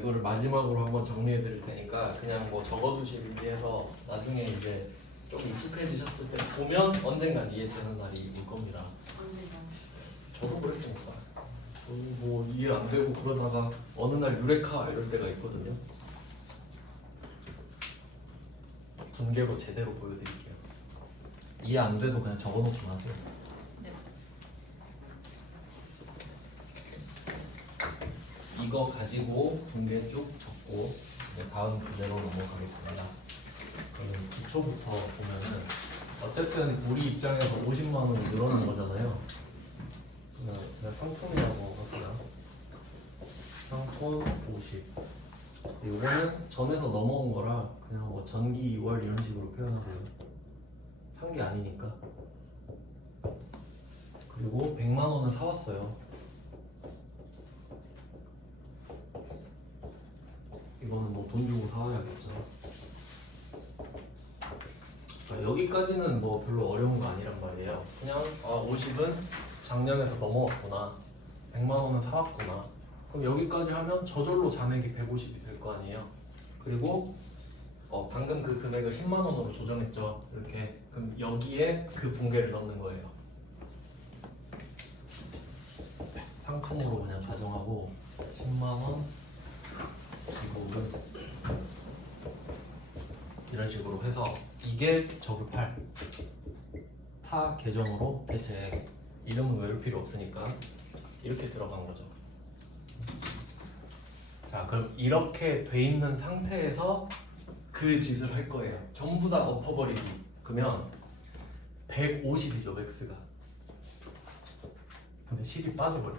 이거를 마지막으로 한번 정리해 드릴 테니까 그냥 뭐 적어두시기 위해서 나중에 이제 좀 익숙해지셨을 때 보면 언젠간 이해되는 날이 올 겁니다. 저도 그랬으니까. 저도 뭐 이해 안 되고 그러다가 어느 날 유레카 이럴 때가 있거든요. 분개로 제대로 보여드릴게요. 이해 안 돼도 그냥 적어놓기만 하세요. 이거 가지고 분개 쭉 적고 이제 다음 주제로 넘어가겠습니다. 그럼 기초부터 보면은 어쨌든 우리 입장에서 50만 원이 늘어난 거잖아요. 그냥 상품이라고 할게요. 상품 50. 이거는 전에서 넘어온 거라 그냥 뭐 전기 2월 이런 식으로 표현하고요. 산 게 아니니까. 그리고 100만 원은 사왔어요. 이거는 뭐 돈 주고 사와야겠죠. 여기까지는 뭐 별로 어려운 거 아니란 말이에요. 그냥 50은 작년에서 넘어왔구나, 100만 원은 사왔구나. 그럼 여기까지 하면 저절로 잔액이 150이 될 거 아니에요. 그리고 방금 그 금액을 10만 원으로 조정했죠. 이렇게. 그럼 여기에 그 분개를 넣는 거예요. 상품으로 그냥 가정하고 10만 원 기부금 이런 식으로 해서 이게 저급할 타 계정으로 대체 이름은 외울 필요 없으니까 이렇게 들어간 거죠. 자, 그럼 이렇게 돼 있는 상태에서 그 짓을 할 거예요. 전부 다 엎어버리기. 그러면 150이죠, 맥스가. 근데 10이 빠져버려.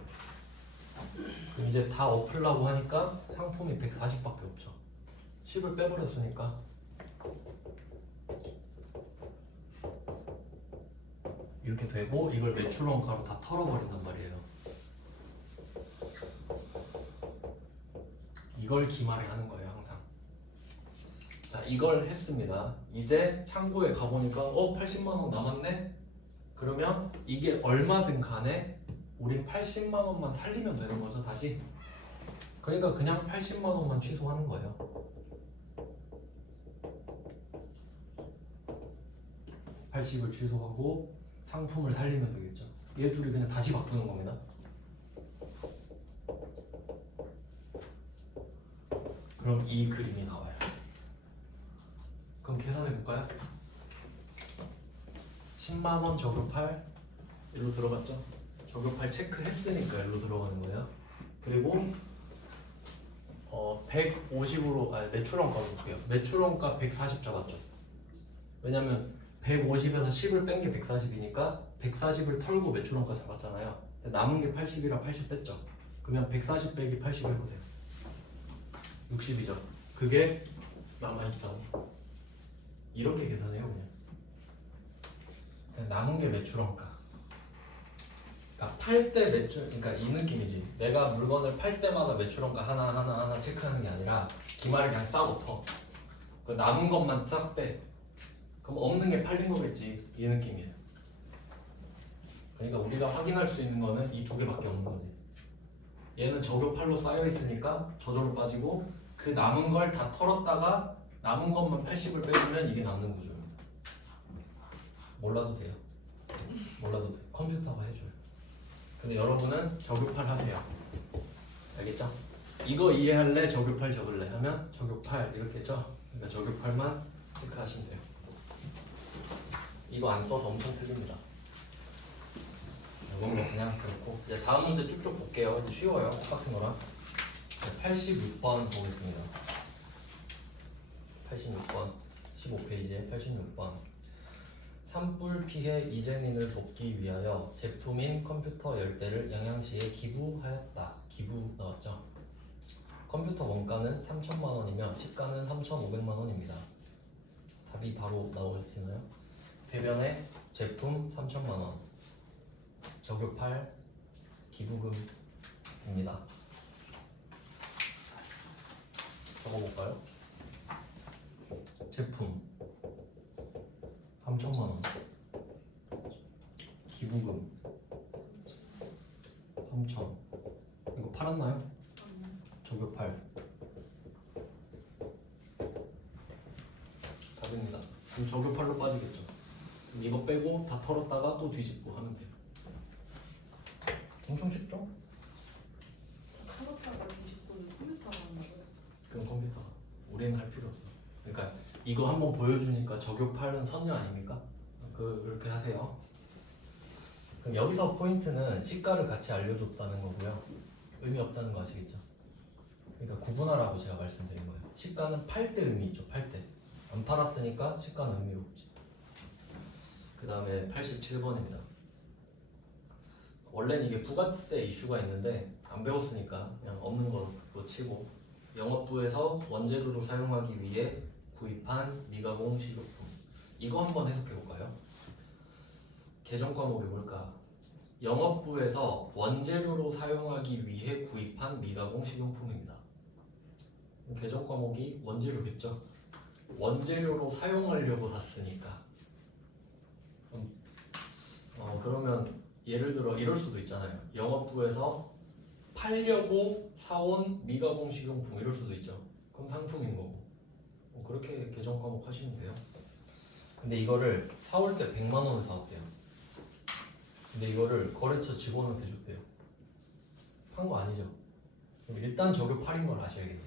그럼 이제 다 엎으려고 하니까 상품이 140밖에 없죠. 10을 빼버렸으니까 이렇게 되고, 이걸 매출원가로 다 털어버린단 말이에요. 이걸 기말에 하는 거예요, 항상. 자, 이걸 했습니다. 이제 창고에 가보니까 80만 원 남았네? 그러면 이게 얼마든 간에 우린 80만 원만 살리면 되는 거죠, 다시. 그러니까 그냥 80만 원만 취소하는 거예요. 80을 취소하고 상품을 살리면 되겠죠. 얘 둘이 그냥 다시 바꾸는 겁니다. 그럼 이 그림이 나와요. 그럼 계산해 볼까요? 10만 원 저급할 일로 들어갔죠? 저급할 체크했으니까 일로 들어가는 거예요. 그리고 150으로 매출원가 볼게요. 매출원가 140 잡았죠. 왜냐면 150에서 10을 뺀 게 140이니까 140을 털고 매출원가 잡았잖아요. 남은 게 80이라 80 뺐죠. 그러면 140 빼기 80 해보세요. 60이죠. 그게 남아있다고. 이렇게 계산해요, 그냥 남은 게 매출원가. 그러니까 팔 때 매출, 그러니까 이 느낌이지. 내가 물건을 팔 때마다 매출원가 하나 체크하는 게 아니라 기말에 그냥 싹 엎어. 그 남은 것만 싹 빼. 그럼 없는 게 팔린 거겠지. 이 느낌이에요. 그러니까 우리가 확인할 수 있는 거는 이 두 개밖에 없는 거지. 얘는 저급팔로 쌓여 있으니까 저절로 빠지고, 그 남은 걸 다 털었다가 남은 것만 80을 빼주면 이게 남는 구조입니다. 몰라도 돼요. 몰라도 돼. 컴퓨터가 해줘요. 근데 여러분은 저급팔 하세요. 알겠죠? 이거 이해할래? 저급팔 적을래? 하면 저급팔 이렇게 했죠? 그러니까 저급팔만 체크하시면 돼요. 이거 안 써서 엄청 틀립니다. 이건 뭐 그냥 그렇고. 이제 다음 문제 쭉쭉 볼게요. 이제 쉬워요. 똑같은 거랑. 86번 보겠습니다. 86번 15페이지에 86번. 산불 피해 이재민을 돕기 위하여 제품인 컴퓨터 10대를 양양시에 기부하였다. 기부 나왔죠? 컴퓨터 원가는 3천만 원이며 시가는 3,500만 원입니다. 답이 바로 나오시나요? 대변에 제품 3천만 원, 저급할 기부금입니다. 적어볼까요? 제품 3천만 원, 기부금 3천. 이거 팔았나요? 저급할 빠지겠죠. 이거 빼고 다 털었다가 또 뒤집고 하면 돼요. 엄청 쉽죠? 컴퓨터가 뒤집고는 컴퓨터가 한다고요? 그럼 컴퓨터가 우리는 할 필요 없어. 그러니까 이거 한번 보여주니까 저격하는 선녀 아닙니까? 그렇게 하세요. 그럼 여기서 포인트는 시가를 같이 알려줬다는 거고요. 의미 없다는 거 아시겠죠? 그러니까 구분하라고 제가 말씀드린 거예요. 시가는 팔 때 의미 있죠. 팔 때. 안 팔았으니까 시가는 의미가 없지. 그 다음에 87번입니다. 원래는 이게 부가세 이슈가 있는데 안 배웠으니까 그냥 없는 거로 치고, 영업부에서 원재료로 사용하기 위해 구입한 미가공 식료품. 이거 한번 해석해 볼까요? 개정 과목이 뭘까? 영업부에서 원재료로 사용하기 위해 구입한 미가공 식용품입니다. 개정 과목이 원재료겠죠? 원재료로 사용하려고 샀으니까. 그러면 예를 들어 이럴 수도 있잖아요. 영업부에서 팔려고 사온 미가공 식용품 이럴 수도 있죠. 그럼 상품인 거고. 그렇게 개정 과목 하시면 돼요. 근데 이거를 사올 때 100만 원을 사왔대요. 근데 이거를 거래처 직원한테 줬대요. 판 거 아니죠? 그럼 일단 저게 팔인 걸 아셔야겠네.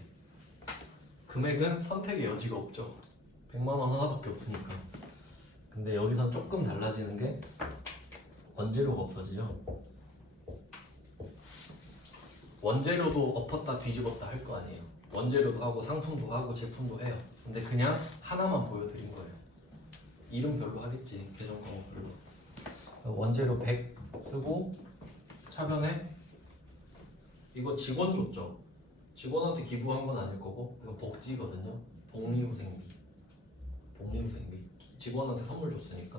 금액은 선택의 여지가 없죠. 100만 원 하나밖에 없으니까. 근데 여기서 조금 달라지는 게 원재료가 없어지죠. 원재료도 엎었다 뒤집었다 할 거 아니에요. 원재료도 하고 상품도 하고 제품도 해요. 근데 그냥 하나만 보여드린 거예요. 이름별로 하겠지. 개정 과목별로. 원재료 100 쓰고 차변에 이거 직원 줬죠. 직원한테 기부한 건 아닐 거고 이거 복지거든요. 복리후생비. 복리후생비. 직원한테 선물 줬으니까.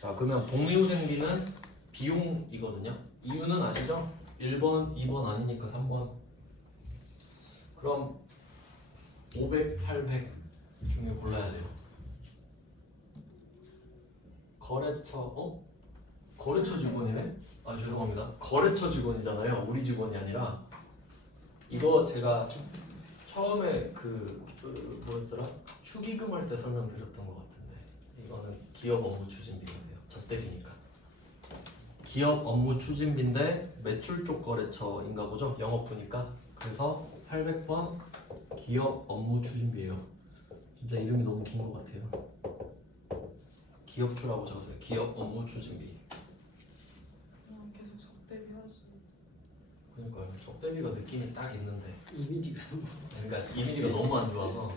자, 그러면 복리후생비는 비용이거든요. 이유는 아시죠? 1번, 2번 아니니까 3번. 그럼 500, 800 중에 골라야 돼요. 거래처 직원이네? 아, 죄송합니다. 거래처 직원이잖아요. 우리 직원이 아니라. 이거 제가 처음에 뭐였더라? 축의금 할 때 설명드렸던 것 같은데, 이거는 기업 업무 추진비인데요. 접대비니까. 기업 업무 추진비인데 매출 쪽 거래처인가 보죠? 영업부니까. 그래서 800번 기업 업무 추진비예요. 진짜 이름이 너무 긴 것 같아요. 기업추라고 적었어요. 기업 업무 추진비. 그냥 계속 적대비하지. 그러니까요. 접대비가 느낌이 딱 있는데, 이미지가 그러니까 이미지가 너무 안 좋아서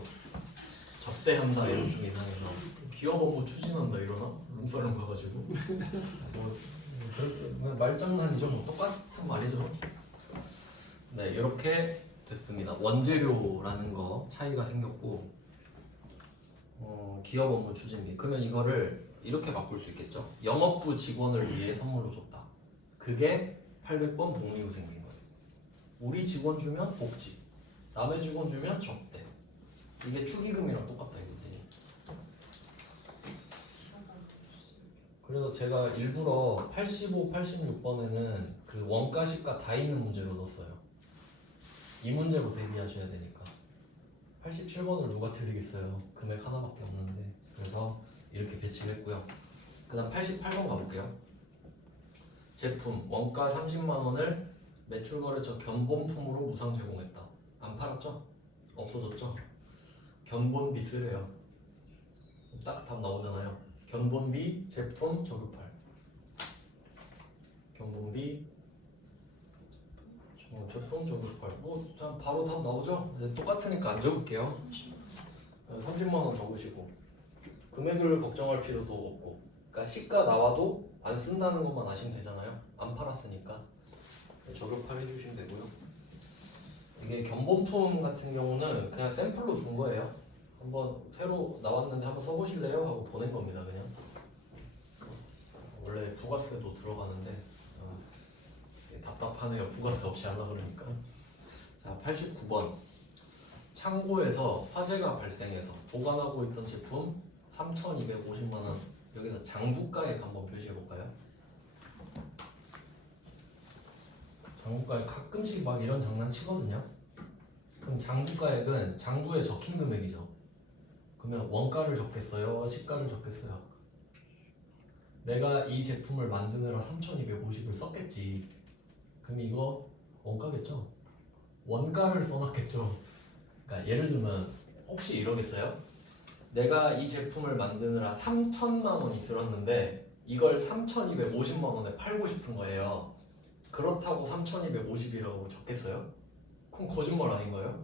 접대한다 이런 좀 이상해서 기업 업무 추진한다 이러나? 룸사람 가가지고 말장난이죠. 뭐 똑같은 말이죠. 네, 이렇게 됐습니다. 원재료라는 거 차이가 생겼고, 기업 업무 추진비. 그러면 이거를 이렇게 바꿀 수 있겠죠. 영업부 직원을 위해 선물로 줬다. 그게 800번 복리후생비인 거예요. 우리 직원 주면 복지, 남의 직원 주면 접대. 이게 축의금이랑 똑같다 이거지. 그래서 제가 일부러 85, 86번에는 그 원가, 시가 다 있는 문제로 넣었어요. 이 문제로 대비하셔야 되니까. 87번을 누가 틀리겠어요. 금액 하나밖에 없는데. 그래서 이렇게 배치를 했고요. 그 다음 88번 가볼게요. 제품 원가 30만 원을 매출거래처 견본품으로 무상 제공했다. 안 팔았죠? 없어졌죠? 견본비 쓰래요. 딱 답 나오잖아요. 견본비, 제품, 저급할. 견본비, 제품, 저급할. 뭐 바로 답 나오죠? 네, 똑같으니까 안 적을게요. 30만 원 적으시고 금액을 걱정할 필요도 없고, 그러니까 시가 나와도 안 쓴다는 것만 아시면 되잖아요. 안 팔았으니까 저격팔 해주시면 되고요. 이게 견본품 같은 경우는 그냥 샘플로 준 거예요. 한번 새로 나왔는데 한번 써보실래요? 하고 보낸 겁니다. 그냥 원래 부가세도 들어가는데 답답하네요. 부가세 없이 하려고 그러니까. 자, 89번. 창고에서 화재가 발생해서 보관하고 있던 제품 3,250만 원. 여기서 장부가액 한번 표시해 볼까요? 장부가액 가끔씩 막 이런 장난 치거든요. 그럼 장부가액은 장부에 적힌 금액이죠. 그럼 그러면 원가를 적겠어요? 시가를 적겠어요? 내가 이 제품을 만드느라 3,250을 썼겠지. 그럼 이거 원가겠죠? 원가를 써놨겠죠. 그러니까 예를 들면 혹시 이러겠어요? 내가 이 제품을 만드느라 3천만 원이 들었는데 이걸 3,250만 원에 팔고 싶은 거예요. 그렇다고 3,250이라고 적겠어요? 그럼 거짓말 아닌가요?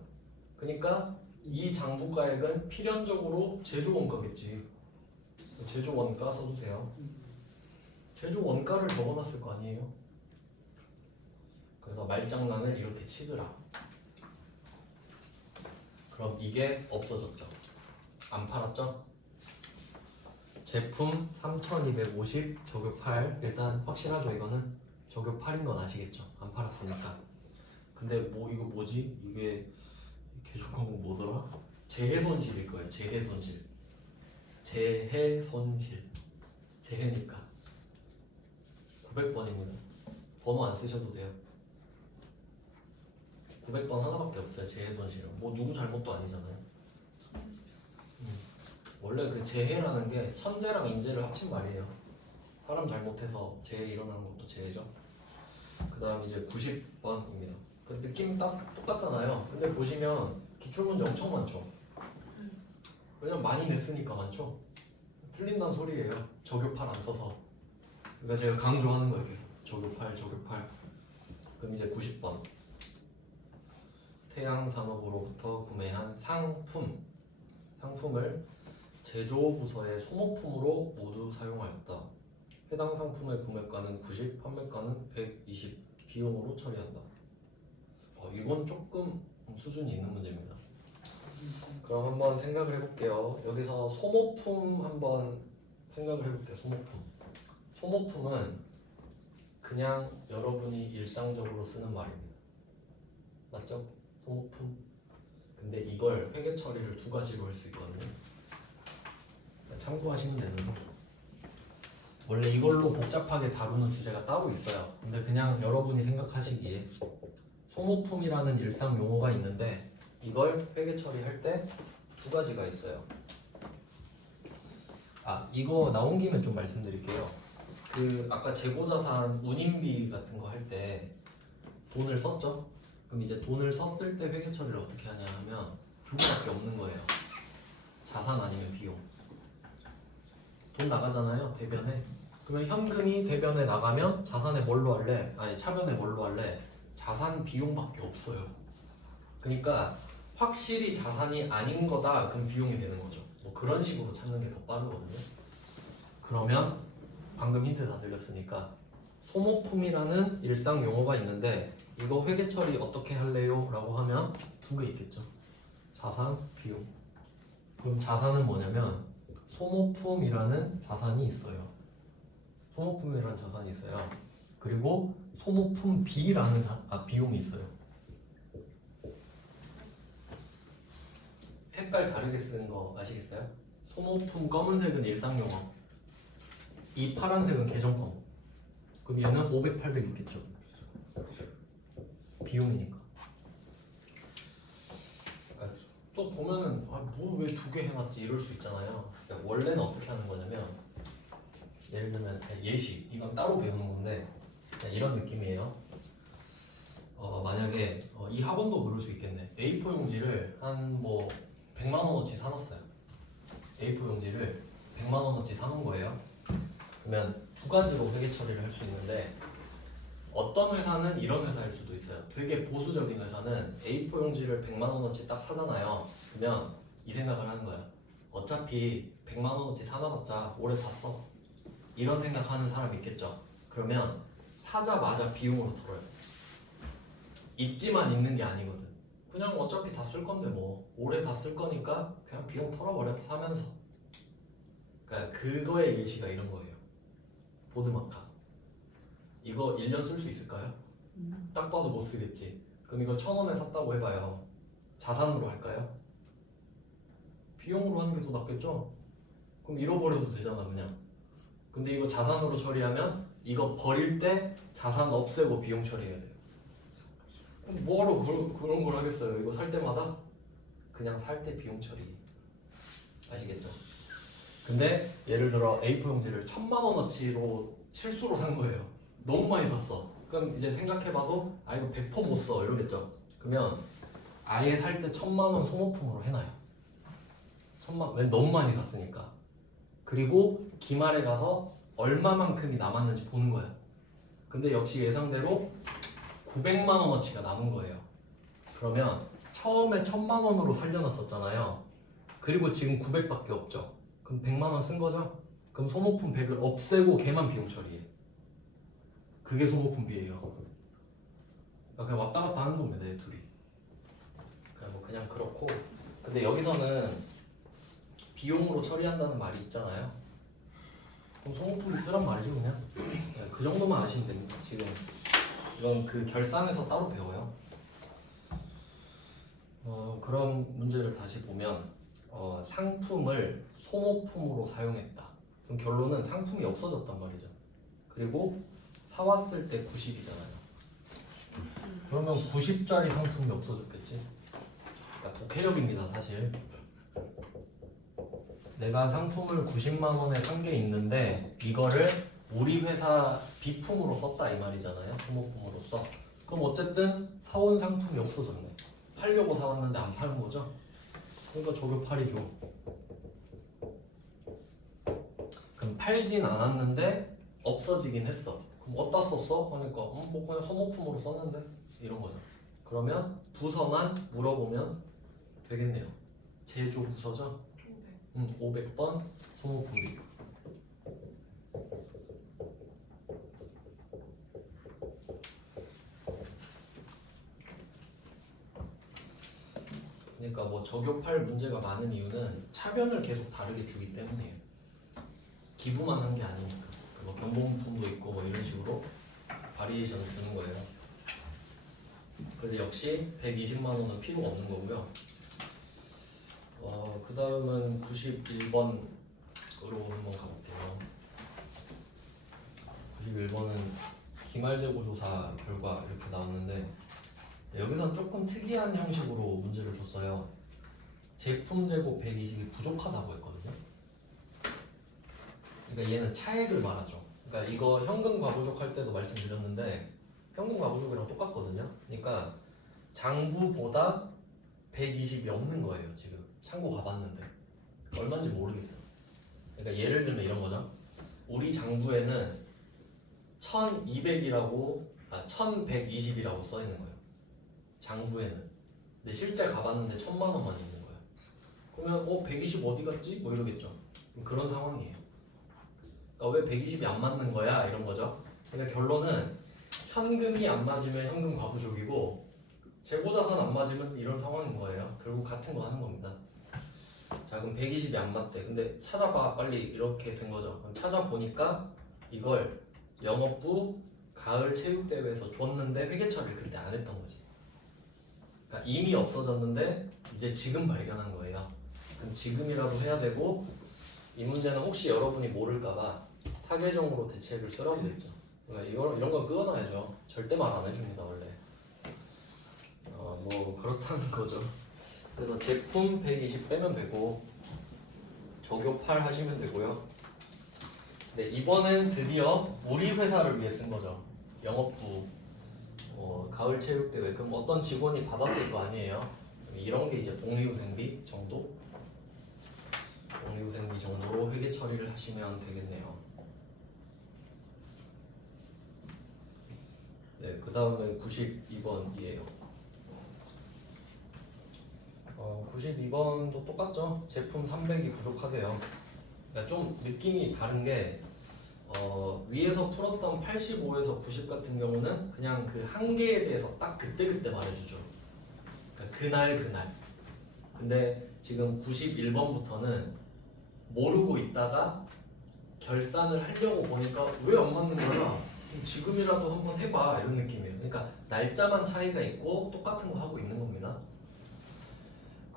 그러니까 이 장부가액은 필연적으로 제조 원가겠지. 제조 원가 써주세요. 제조 원가를 적어놨을 거 아니에요? 그래서 말장난을 이렇게 치더라. 그럼 이게 없어졌죠. 안 팔았죠? 제품 3,250 적요 8. 일단 확실하죠. 이거는 적요 8인 건 아시겠죠? 안 팔았으니까. 근데 뭐 이거 뭐지? 이게 개조 과목 뭐더라? 재해손실일 거예요. 재해손실. 재해손실. 재해니까 900번입니다. 번호 안 쓰셔도 돼요. 900번 하나밖에 없어요. 재해손실은 뭐 누구 잘못도 아니잖아요. 원래 그 재해라는 게 천재랑 인재를 합친 말이에요. 사람 잘못해서 재해 일어나는 것도 재해죠. 그 다음 이제 90번입니다. 그 느낌 딱 똑같잖아요. 근데 보시면 기출문제 엄청 많죠. 왜냐면 많이 냈으니까 많죠. 틀린다는 소리예요. 적요팔 안 써서. 그러니까 제가 강조하는 거예요. 계속. 적요팔, 적요팔. 그럼 이제 90번. 태양산업으로부터 구매한 상품을 제조부서의 소모품으로 모두 사용하였다. 해당 상품의 구매가는 90, 판매가는 120 비용으로 처리한다. 이건 조금 수준이 있는 문제입니다. 그럼 한번 생각을 해볼게요. 여기서 소모품 한번 생각을 해볼게요. 소모품은 그냥 여러분이 일상적으로 쓰는 말입니다. 맞죠? 소모품. 근데 이걸 회계 처리를 두 가지로 할 수 있거든요. 참고하시면 되는 거. 원래 이걸로 복잡하게 다루는 주제가 따로 있어요. 근데 그냥 여러분이 생각하시기에 소모품이라는 일상 용어가 있는데 이걸 회계 처리할 때 두 가지가 있어요. 이거 나온 김에 좀 말씀드릴게요. 그 아까 재고자산 운임비 같은 거 할 때 돈을 썼죠? 그럼 이제 돈을 썼을 때 회계 처리를 어떻게 하냐 하면 두 개밖에 없는 거예요. 자산 아니면 비용. 돈 나가잖아요, 대변에. 그러면 현금이 대변에 나가면 자산에 뭘로 할래? 아니, 차변에 뭘로 할래? 자산 비용밖에 없어요. 그러니까 확실히 자산이 아닌 거다, 그럼 비용이 되는 거죠. 뭐 그런 식으로 찾는 게 더 빠르거든요. 그러면 방금 힌트 다 드렸으니까 소모품이라는 일상 용어가 있는데 이거 회계 처리 어떻게 할래요? 라고 하면 두 개 있겠죠. 자산, 비용. 그럼 자산은 뭐냐면 소모품이라는 자산이 있어요. 소모품이라는 자산이 있어요. 그리고 소모품 B라는 비용이 있어요. 색깔 다르게 쓰는 거 아시겠어요? 소모품 검은색은 일상 용어. 이 파란색은 계정 과목. 그럼 얘는 500, 800 있겠죠. 비용이니까. 또 보면은 뭐 왜 두 개 해놨지 이럴 수 있잖아요. 그러니까 원래는 어떻게 하는 거냐면 예를 들면 예시 이건 따로 배우는 건데 이런 느낌이에요. 만약에 이 학원도 그럴 수 있겠네. A4 용지를 한 뭐 100만 원어치 사놨어요. A4 용지를 100만 원어치 사놓은 거예요. 그러면 두 가지로 회계 처리를 할 수 있는데 어떤 회사는 이런 회사일 수도 있어요. 되게 보수적인 회사는 A4 용지를 100만 원어치 딱 사잖아요. 그러면 이 생각을 하는 거야. 어차피 100만 원어치 사놔봤자 올해 다 써. 이런 생각하는 사람이 있겠죠. 그러면 사자마자 비용으로 털어요. 있지만 있는 게 아니거든. 그냥 어차피 다 쓸 건데 뭐 올해 다 쓸 거니까 그냥 비용 털어버려 사면서. 그러니까 그거의 예시가 이런 거예요. 보드마카. 이거 1년 쓸 수 있을까요? 딱 봐도 못 쓰겠지. 그럼 이거 1,000원에 샀다고 해봐요. 자산으로 할까요? 비용으로 하는 게 더 낫겠죠? 그럼 잃어버려도 되잖아 그냥. 근데 이거 자산으로 처리하면 이거 버릴 때 자산 없애고 비용 처리해야 돼요. 그럼 뭐하러 그런 걸 하겠어요? 이거 살 때마다 그냥 살 때 비용 처리. 아시겠죠? 근데 예를 들어 A4 용지를 1000만원어치로 실수로 산 거예요. 너무 많이 샀어. 그럼 이제 생각해봐도 아 이거 100% 못 써 이러겠죠. 그러면 아예 살 때 1000만원 소모품으로 해놔요. 왜 너무 많이 샀으니까. 그리고 기말에 가서 얼마만큼이 남았는지 보는 거야. 근데 역시 예상대로 900만 원어치가 남은 거예요. 그러면 처음에 1000만 원으로 살려놨었잖아요. 그리고 지금 900밖에 없죠. 그럼 100만 원 쓴 거죠? 그럼 소모품 100을 없애고 걔만 비용 처리해. 그게 소모품비예요. 그냥 왔다 갔다 하는 겁니다, 이 둘이. 그냥 그렇고. 근데 여기서는 비용으로 처리한다는 말이 있잖아요. 그럼 소모품비 쓰란 말이죠, 그냥. 그 정도만 아시면 됩니다. 지금 이건 그 결산에서 따로 배워요. 그런 문제를 다시 보면 상품을 소모품으로 사용했다. 그럼 결론은 상품이 없어졌단 말이죠. 그리고 사왔을 때 90이잖아요. 그러면 90짜리 상품이 없어졌겠지. 그러니까 독해력입니다, 사실. 내가 상품을 90만 원에 산 게 있는데 이거를 우리 회사 비품으로 썼다 이 말이잖아요. 소모품으로써. 그럼 어쨌든 사온 상품이 없어졌네. 팔려고 사왔는데 안 파는 거죠. 그러니까 저게 팔이죠. 그럼 팔진 않았는데 없어지긴 했어. 그럼 어디다 썼어? 하니까 뭐 그냥 소모품으로 썼는데 이런 거죠. 그러면 부서만 물어보면 되겠네요. 제조 부서죠. 500번 소모품비. 그러니까 뭐 저격할 문제가 많은 이유는 차변을 계속 다르게 주기 때문이에요. 기부만 한 게 아니니까. 뭐 견본품도 있고 뭐 이런 식으로 바리에이션을 주는 거예요. 그래서 역시 120만 원은 필요가 없는 거고요. 그 다음은 91번으로 한번 가볼게요. 91번은 기말재고조사 결과 이렇게 나왔는데 여기선 조금 특이한 형식으로 문제를 줬어요. 제품 재고 120이 부족하다고 했거든요. 그러니까 얘는 차액을 말하죠. 그러니까 이거 현금 과부족 할 때도 말씀드렸는데 현금 과부족이랑 똑같거든요. 그러니까 장부보다 120이 없는 거예요. 지금 창고 가봤는데 얼마인지 모르겠어요. 그러니까 예를 들면 이런 거죠. 우리 장부에는 1200이라고 1120이라고 써 있는 거예요. 장부에는. 근데 실제 가봤는데 1000만 원만 있는 거예요. 그러면 120 어디 갔지? 뭐 이러겠죠. 그런 상황이에요. 그러니까 왜 120이 안 맞는 거야? 이런 거죠. 그러니까 결론은 현금이 안 맞으면 현금 과부족이고 재고자산 안 맞으면 이런 상황인 거예요. 결국 같은 거 하는 겁니다. 자 그럼 120이 안 맞대. 근데 찾아봐 빨리 이렇게 된 거죠. 그럼 찾아보니까 이걸 영업부 가을 체육대회에서 줬는데 회계 처리를 그때 안 했던 거지. 그러니까 이미 없어졌는데 이제 지금 발견한 거예요. 그럼 지금이라도 해야 되고 이 문제는 혹시 여러분이 모를까봐 타계정으로 대책을 쓰라고 돼 있죠. 그러니까 이런 건 끄어놔야죠. 절대 말 안 해줍니다 원래. 뭐 그렇다는 거죠. 그래서 제품 120 빼면 되고 적요 8 하시면 되고요. 네 이번엔 드디어 우리 회사를 위해 쓴 거죠. 영업부 가을 체육대회. 그럼 어떤 직원이 받았을 거 아니에요. 이런 게 이제 복리후생비 정도? 복리후생비 정도로 회계 처리를 하시면 되겠네요. 네, 그 다음에 92번이에요. 92번도 똑같죠. 제품 300이 부족하대요. 그러니까 좀 느낌이 다른 게 위에서 풀었던 85에서 90 같은 경우는 그냥 그 한계에 대해서 딱 그때그때 말해주죠. 그러니까 그날. 근데 지금 91번부터는 모르고 있다가 결산을 하려고 보니까 왜 안 맞는 거야? 지금이라도 한번 해봐 이런 느낌이에요. 그러니까 날짜만 차이가 있고 똑같은 거 하고 있는 겁니다.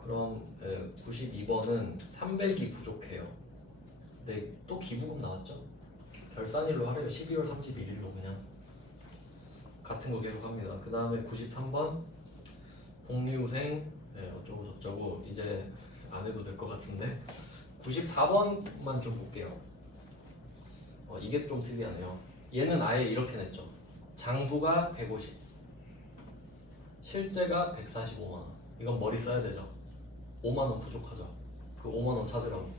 그럼 92번은 300이 부족해요. 근데 또 기부금 나왔죠? 결산일로 하래요. 12월 31일로 그냥 같은 거 계속 합니다. 그 다음에 93번 복리후생 어쩌고 저쩌고 이제 안 해도 될 것 같은데 94번만 좀 볼게요. 이게 좀 특이하네요. 얘는 아예 이렇게 냈죠. 장부가 150, 실제가 145만 원. 이건 머리 써야 되죠. 5만 원 부족하죠. 그 5만 원 찾으라고.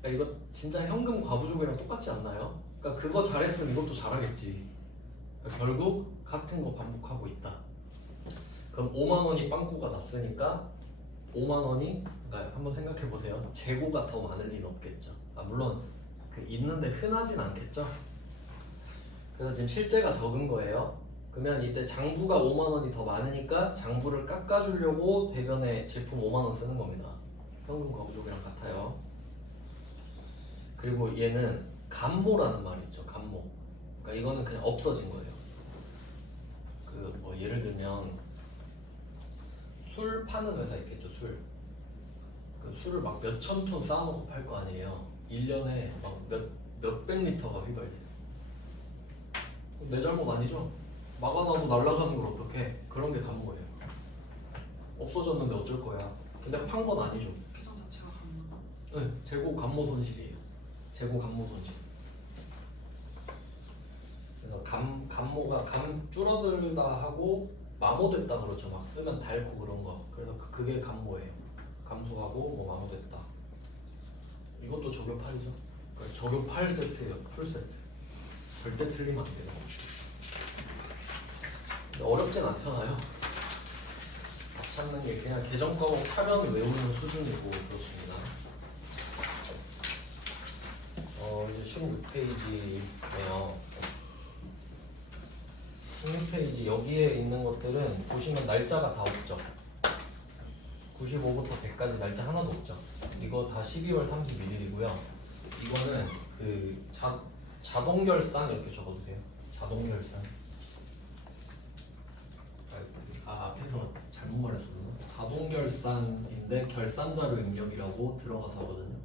그러니까 이거 진짜 현금 과부족이랑 똑같지 않나요? 그러니까 그거 잘했으면 이것도 잘하겠지. 그러니까 결국 같은 거 반복하고 있다. 그럼 5만 원이 빵꾸가 났으니까 5만 원이, 그러니까 한번 생각해 보세요. 재고가 더 많을 리는 없겠죠. 물론 그 있는데 흔하진 않겠죠. 그래서 지금 실제가 적은 거예요. 그러면 이때 장부가 5만 원이 더 많으니까 장부를 깎아주려고 대변에 제품 5만 원 쓰는 겁니다. 현금 과부족이랑 같아요. 그리고 얘는 감모라는 말이 있죠. 감모. 그러니까 이거는 그냥 없어진 거예요. 그 뭐 예를 들면 술 파는 회사 있겠죠. 술. 그 술을 막 몇천 톤 쌓아놓고 팔 거 아니에요. 1년에 막 몇백 리터가 휘발돼요. 내 잘못 아니죠? 막아놔도 날아가는 걸 어떡해. 그런 게 감모예요. 없어졌는데 어쩔 거야. 근데 판 건 아니죠. 계정 자체가 강나. 네, 재고 감모 손실이에요. 재고 감모 손실. 그래서 감모가 줄어들다 하고 마모됐다 그러죠. 막 쓰면 닳고 그런 거. 그래서 그게 감모예요. 감소하고 뭐 마모됐다. 이것도 적요 8이죠. 그러니까 적요 8 세트예요. 풀 세트. 절대 틀리면 안 돼요. 근데 어렵진 않잖아요. 답 찾는 게 그냥 계정 과목 타면 외우는 수준이고 그렇습니다. 이제 16페이지네요. 16페이지 여기에 있는 것들은 보시면 날짜가 다 없죠. 95부터 100까지 날짜 하나도 없죠. 이거 다 12월 31일이고요. 이거는 그 자동결산 이렇게 적어두세요. 자동결산. 앞에서 잘못 말했었나? 자동결산인데 결산자료 입력이라고 들어가서 하거든요.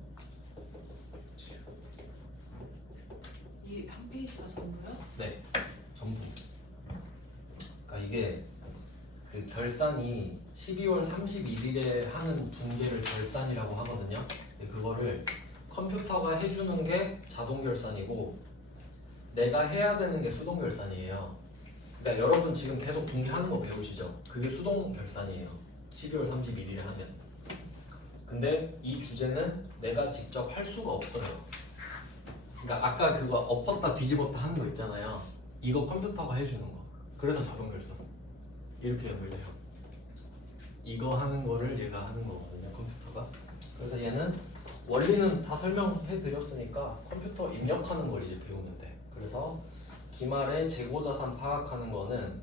이게 한 페이지가 전부요? 네, 전부. 그러니까 이게 그 결산이 12월 31일에 하는 분계를 결산이라고 하거든요. 근데 그거를 컴퓨터가 해주는 게 자동 결산이고 내가 해야 되는 게 수동 결산이에요. 그러니까 여러분 지금 계속 분계하는 거 배우시죠? 그게 수동 결산이에요. 12월 31일에 하면. 근데 이 주제는 내가 직접 할 수가 없어요. 그러니까 아까 그거 엎었다 뒤집었다 하는 거 있잖아요. 이거 컴퓨터가 해주는 거. 그래서 자동 결산. 이렇게 연결돼요. 이거 하는 거를 얘가 하는 거거든요. 컴퓨터가. 그래서 얘는 원리는 다 설명해 드렸으니까 컴퓨터 입력하는 걸 이제 배우면 돼. 그래서 기말에 재고자산 파악하는 거는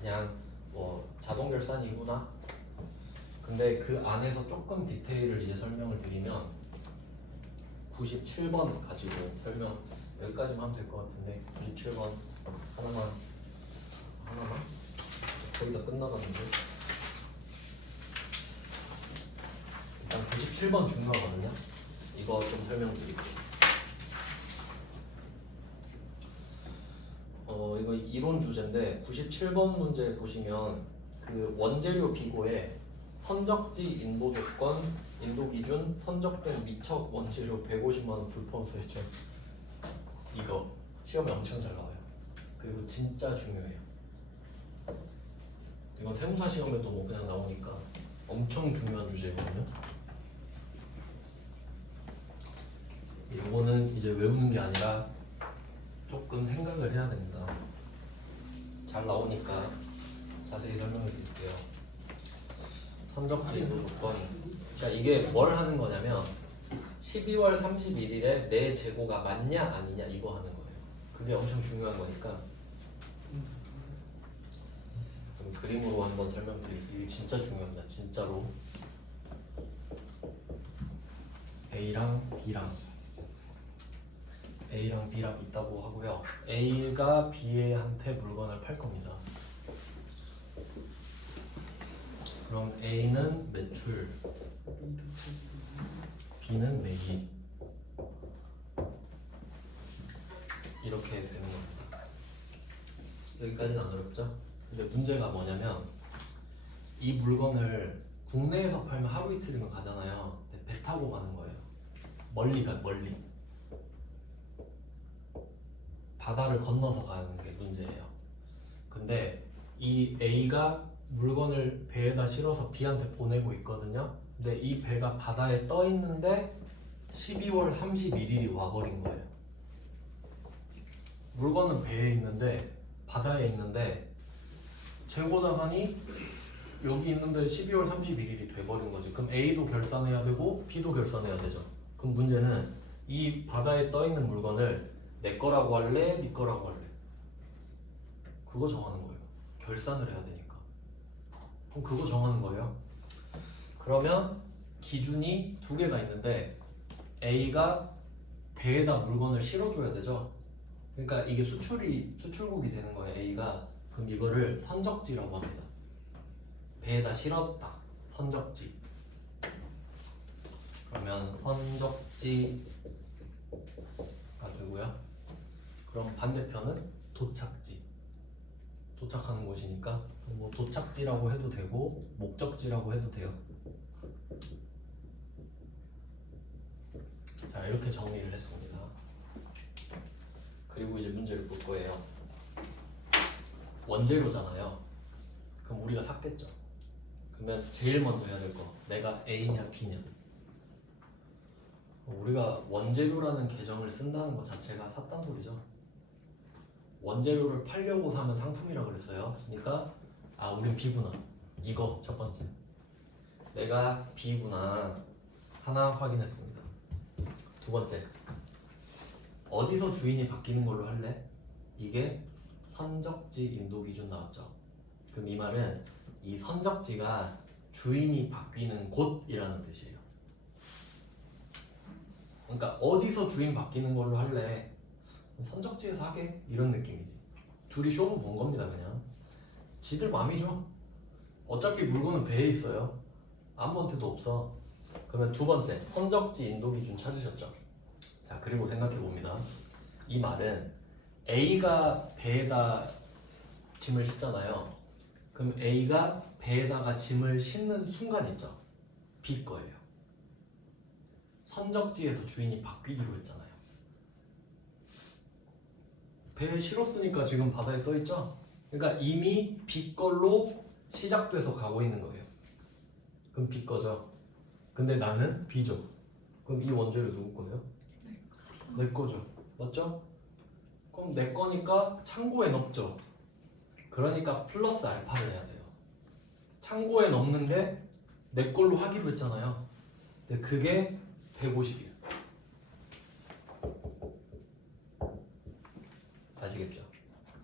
그냥 뭐 자동 결산이구나. 근데 그 안에서 조금 디테일을 이제 설명을 드리면 97번 가지고 설명 여기까지만 하면 될 것 같은데 97번 하나만 거의 다 끝나가는데 일단 97번 중요하거든요. 이거 좀 설명드릴게요. 이거 이론 주제인데 97번 문제 보시면 그 원재료 비고에 선적지 인도 조건, 인도 기준, 선적된 미척 원재료 150만 원 불법 세점. 이거 시험에 엄청 잘 나와요. 그리고 진짜 중요해요. 이건 세무사 시험에도 뭐 그냥 나오니까 엄청 중요한 주제거든요. 요거는 이제 외우는 게 아니라 조금 생각을 해야 됩니다. 잘 나오니까 자세히 설명해 드릴게요. 선적지 인도 조건. 자, 이게 뭘 하는 거냐면 12월 31일에 내 재고가 맞냐 아니냐 이거 하는 거예요. 그게 엄청 중요한 거니까 좀 그림으로 한번 설명드리겠습니다. 이게 진짜 중요합니다. 진짜로. A랑 B랑 있다고 하고요. A가 B한테 물건을 팔 겁니다. 그럼 A는 매출, B는 매입. 이렇게 되는 겁니다. 여기까지는 안 어렵죠? 근데 문제가 뭐냐면 이 물건을 국내에서 팔면 하루 이틀이면 가잖아요. 근데 배 타고 가는 거예요. 멀리 가 멀리. 바다를 건너서 가는 게 문제예요. 근데 이 A가 물건을 배에다 실어서 B한테 보내고 있거든요. 근데 이 배가 바다에 떠 있는데 12월 31일이 와버린 거예요. 물건은 배에 있는데 바다에 있는데 재고 자산이 여기 있는데 12월 31일이 돼버린 거지. 그럼 A도 결산해야 되고 B도 결산해야 되죠. 그럼 문제는 이 바다에 떠 있는 물건을 내 거라고 할래? 네 거라고 할래? 그거 정하는 거예요. 결산을 해야 되니까. 그럼 그거 정하는 거예요. 그러면 기준이 두 개가 있는데 A가 배에다 물건을 실어줘야 되죠. 그러니까 이게 수출국이 되는 거예요. A가. 그럼 이거를 선적지라고 합니다. 배에다 실었다. 선적지. 그러면 선적지가 되고요. 그럼 반대편은 도착지. 도착하는 곳이니까 뭐 도착지라고 해도 되고 목적지라고 해도 돼요. 자, 이렇게 정리를 했습니다. 그리고 이제 문제를 볼 거예요. 원재료잖아요. 그럼 우리가 샀겠죠. 그러면 제일 먼저 해야 될 거, 내가 A냐 B냐. 우리가 원재료라는 계정을 쓴다는 것 자체가 샀단 소리죠. 원재료를 팔려고 사면 상품이라고 그랬어요. 그러니까 우린 B구나. 이거 첫 번째. 내가 B구나 하나 확인했습니다. 두 번째, 어디서 주인이 바뀌는 걸로 할래? 이게 선적지 인도 기준 나왔죠. 그럼 이 말은 이 선적지가 주인이 바뀌는 곳이라는 뜻이에요. 그러니까 어디서 주인 바뀌는 걸로 할래? 선적지에서 하게? 이런 느낌이지. 둘이 쇼부 본 겁니다. 그냥 지들 맘이죠. 어차피 물건은 배에 있어요. 아무한테도 없어. 그러면 두 번째, 선적지 인도 기준 찾으셨죠? 자, 그리고 생각해 봅니다. 이 말은 A가 배에다 짐을 싣잖아요. 그럼 A가 배에다가 짐을 싣는 순간 있죠. B 거예요. 선적지에서 주인이 바뀌기로 했잖아요. 배에 실었으니까 지금 바다에 떠 있죠. 그러니까 이미 B 걸로 시작돼서 가고 있는 거예요. 그럼 B 거죠. 근데 나는 B죠. 그럼 이 원재료 누구 거예요? 내 거죠. 맞죠? 그럼 내 거니까 창고에 넣죠. 그러니까 플러스 알파를 해야 돼요. 창고에 넣는 게 내 걸로 하기로 했잖아요. 근데 그게 150이에요. 아시겠죠?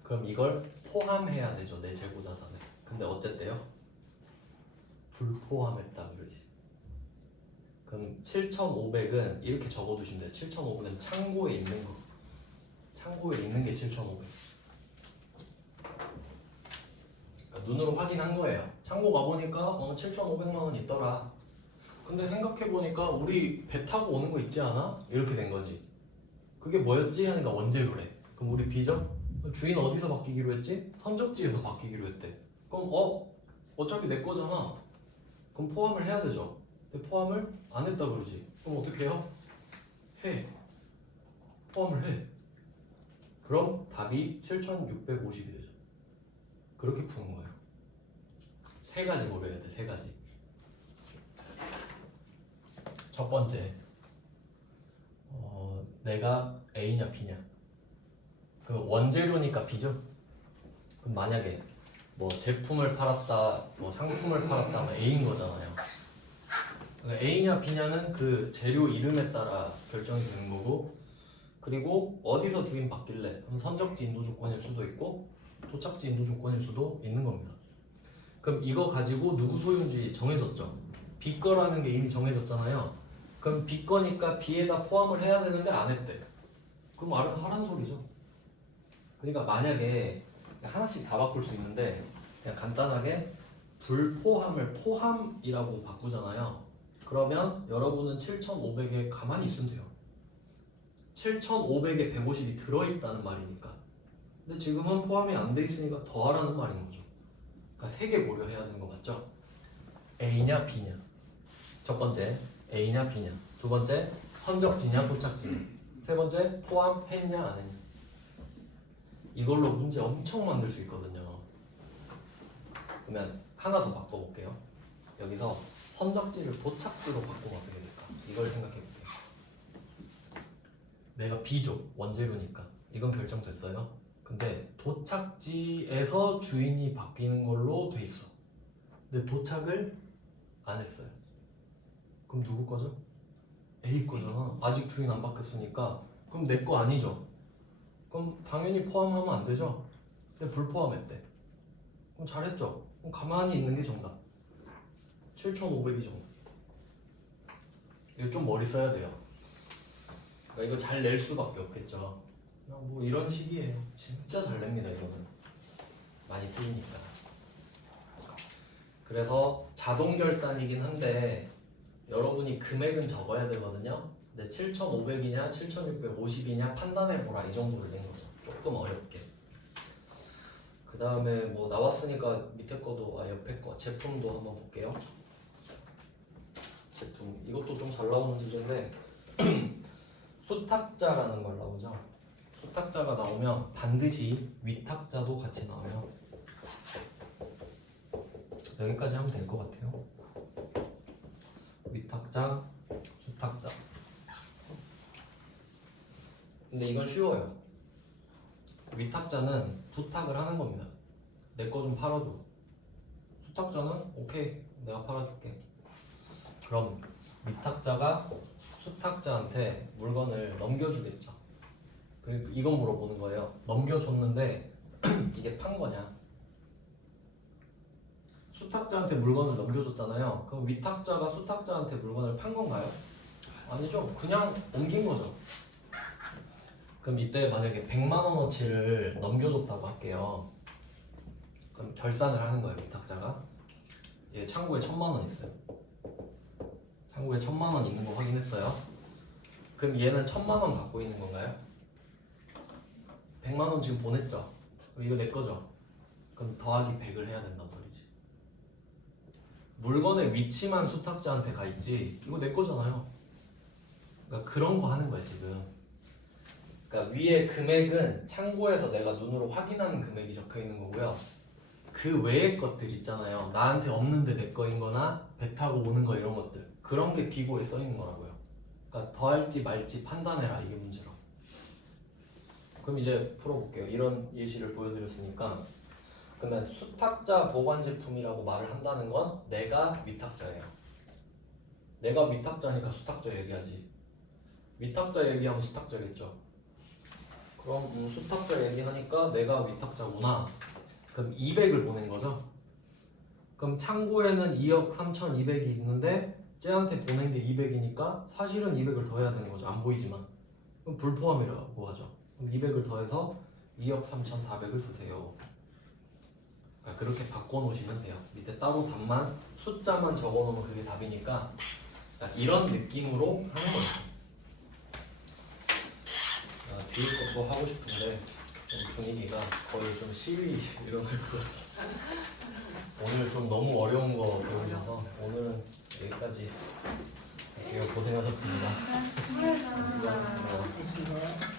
그럼 이걸 포함해야 되죠. 내 재고 자산에. 근데 어쨌대요? 불포함했다 그러지. 그럼 7,500은 이렇게 적어두시면 돼요. 7,500은 창고에 있는 거. 창고에 있는 게 7,500. 그러니까 눈으로 확인한 거예요. 창고 가보니까 7,500만 원 있더라. 근데 생각해보니까 우리 배 타고 오는 거 있지 않아? 이렇게 된 거지. 그게 뭐였지? 하니까 원재료래. 그럼 우리 B죠? 주인 어디서 바뀌기로 했지? 선적지에서 바뀌기로 했대. 그럼 어차피 내 거잖아. 그럼 포함을 해야 되죠. 근데 포함을 안 했다 그러지. 그럼 어떻게 해요? 해. 포함을 해. 그럼 답이 7,650이 되죠. 그렇게 푸는 거예요. 세 가지 고려해야 돼. 세 가지. 첫 번째, 내가 A냐 B냐. 그 원재료니까 B죠. 그럼 만약에 뭐 제품을 팔았다, 뭐 상품을 팔았다 하면 A인 거잖아요. 그러니까 A냐 B냐는 그 재료 이름에 따라 결정이 되는 거고, 그리고 어디서 주인 바뀔래? 그럼 선적지 인도 조건일 수도 있고 도착지 인도 조건일 수도 있는 겁니다. 그럼 이거 가지고 누구 소유인지 정해졌죠. B 거라는 게 이미 정해졌잖아요. 그럼 B 거니까 B에다 포함을 해야 되는데 안 했대. 그럼 하라는 소리죠. 그러니까 만약에 하나씩 다 바꿀 수 있는데 그냥 간단하게 불포함을 포함이라고 바꾸잖아요. 그러면 여러분은 7,500에 가만히 있으면 돼요. 7,500에 150이 들어있다는 말이니까. 근데 지금은 포함이 안 돼 있으니까 더하라는 말인 거죠. 그러니까 3개 고려해야 되는 거 맞죠? A냐 B냐. 첫 번째 A냐 B냐. 두 번째 선적지냐 도착지냐. 세 번째 포함했냐 안 했냐. 이걸로 문제 엄청 만들 수 있거든요. 그러면 하나 더 바꿔볼게요. 여기서 선적지를 도착지로 바꾸면 어떻게 될까? 이걸 생각해볼게요. 내가 B죠. 원재료니까. 이건 결정됐어요. 근데 도착지에서 주인이 바뀌는 걸로 돼 있어. 근데 도착을 안 했어요. 그럼 누구 거죠? A 거잖아. 아직 주인 안 바뀌었으니까. 그럼 내 거 아니죠? 그럼 당연히 포함하면 안 되죠? 근데 불포함했대. 그럼 잘했죠? 그럼 가만히 있는 게 정답. 7,500이 정답. 이거 좀 머리 써야 돼요. 그러니까 이거 잘 낼 수밖에 없겠죠. 그냥 뭐 이런 식이에요. 진짜 잘 냅니다 이거는. 많이 틀리니까. 그래서 자동 결산이긴 한데 여러분이 금액은 적어야 되거든요. 근데 7,500이냐 7,650이냐 판단해보라 이 정도를 낸 거죠. 조금 어렵게. 그 다음에 뭐 나왔으니까 밑에 거도 옆에 거 제품도 한번 볼게요. 제품 이것도 좀 잘 나오는 주제인데 수탁자라는 걸 나오죠. 수탁자가 나오면 반드시 위탁자도 같이 나와요. 여기까지 하면 될 것 같아요. 위탁자, 수탁자. 근데 이건 쉬워요. 위탁자는 부탁을 하는 겁니다. 내 거 좀 팔아줘. 수탁자는 오케이 내가 팔아줄게. 그럼 위탁자가 수탁자한테 물건을 넘겨주겠죠. 그리고 이건 물어보는 거예요. 넘겨줬는데 이게 판 거냐? 수탁자한테 물건을 넘겨줬잖아요. 그럼 위탁자가 수탁자한테 물건을 판 건가요? 아니죠. 그냥 옮긴 거죠. 그럼 이때 만약에 100만 원어치를 넘겨줬다고 할게요. 그럼 결산을 하는 거예요. 위탁자가. 얘 창고에 1,000만 원 있어요. 창고에 1,000만 원 있는 거 확인했어요. 그럼 얘는 1,000만 원 갖고 있는 건가요? 100만 원 지금 보냈죠? 그럼 이거 내 거죠? 그럼 더하기 100을 해야 된단 말이지. 물건의 위치만 수탁자한테 가 있지 이거 내 거잖아요. 그러니까 그런 거 하는 거야 지금. 그러니까 위에 금액은 창고에서 내가 눈으로 확인하는 금액이 적혀 있는 거고요. 그 외의 것들 있잖아요. 나한테 없는데 내 거인 거나 배 타고 오는 거 이런 것들. 그런 게 비고에 써 있는 거라고요. 그러니까 더할지 말지 판단해라 이게 문제로. 그럼 이제 풀어볼게요. 이런 예시를 보여드렸으니까 그러면 수탁자 보관 제품이라고 말을 한다는 건 내가 위탁자예요. 내가 위탁자니까 수탁자 얘기하지. 위탁자 얘기하면 수탁자겠죠. 그럼 수탁자 얘기하니까 내가 위탁자구나. 그럼 200을 보낸 거죠. 그럼 창고에는 2억 3,200이 있는데 쟤한테 보낸 게 200이니까 사실은 200을 더해야 되는 거죠. 안 보이지만. 그럼 불포함이라고 하죠. 그럼 200을 더해서 2억 3,400을 쓰세요. 그렇게 바꿔놓으시면 돼요. 밑에 따로 답만 숫자만 적어놓으면 그게 답이니까 이런 느낌으로 하는 거예요. 뒤에 것도 하고 싶은데 좀 분위기가 거의 좀 시위 일어날 것 같아요. 오늘 좀 너무 어려운 거 배우셔서 오늘은 여기까지 할게요. 고생하셨습니다. 수고하셨습니다. 수고하셨습니다.